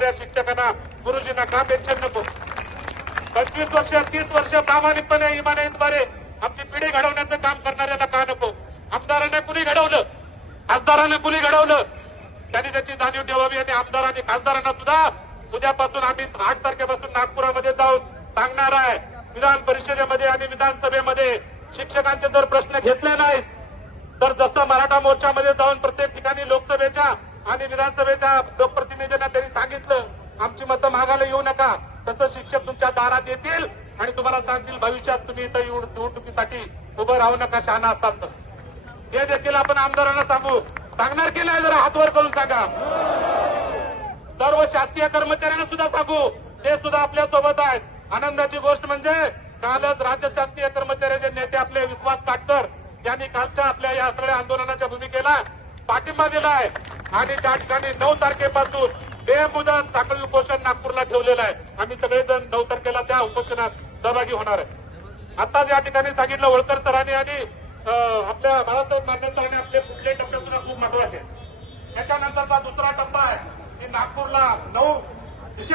करणाऱ्या शिक्षकांना, गुरुजींना का पेन्शन नको? 25 वर्ष 30 वर्ष प्रामाणिकपणे इमानदारीद्वारे आमची पिढी घडवण्याचं काम करणाऱ्यांना का नको? आमदारांना कुणी घडवलं, खासदारांना कुणी घडवलं, त्यांनी त्याची जाणीव ठेवावी. आणि आमदारांनी खासदारांना सुद्धा उद्यापासून आम्ही 8 तारखेपासून नागपुरामध्ये जाऊन सांगणार आहे, विधान परिषदेमध्ये आणि विधानसभेमध्ये शिक्षकांचे जर प्रश्न घेतले नाहीत तर जसं मराठा मोर्चामध्ये जाऊन प्रत्येक ठिकाणी लोकसभेच्या आणि विधानसभेच्या लोकप्रतिनिधींना त्यांनी सांगितलं आमची मतं मागायला येऊ नका, तसं शिक्षक तुमच्या दारात येतील आणि तुम्हाला सांगतील भविष्यात तुम्ही इथं निवडणुकीसाठी उभं राहू नका, शहाणा असतात तर. हे देखील आपण आमदारांना सांगणार की नाही? जरा हातवर करून सांगा. सर्व शासकीय कर्मचाऱ्यांना सुद्धा सांगू, ते सुद्धा आपल्या सोबत आहेत. आनंदाची गोष्ट म्हणजे कालच राज्य शासकीय कर्मचाऱ्याचे नेते आपले विश्वास काटकर यांनी कालच्या आपल्या या सगळ्या आंदोलनाच्या भूमिकेला पाठिंबा दिलाय आणि त्या ठिकाणी 9 तारखेपासून बेमुदत साखळी उपोषण नागपूरला ठेवलेलं आहे. आम्ही सगळेजण 9 तारखेला त्या उपोषणात सहभागी होणार आहे. आताच या ठिकाणी सांगितलं होळकर सरांनी आणि आपल्या बाळासाहेब मान्य सरांनी आपले पुढले टप्पे सुद्धा खूप महत्वाचे. त्याच्यानंतरचा दुसरा टप्पा आहे की नागपूरला 9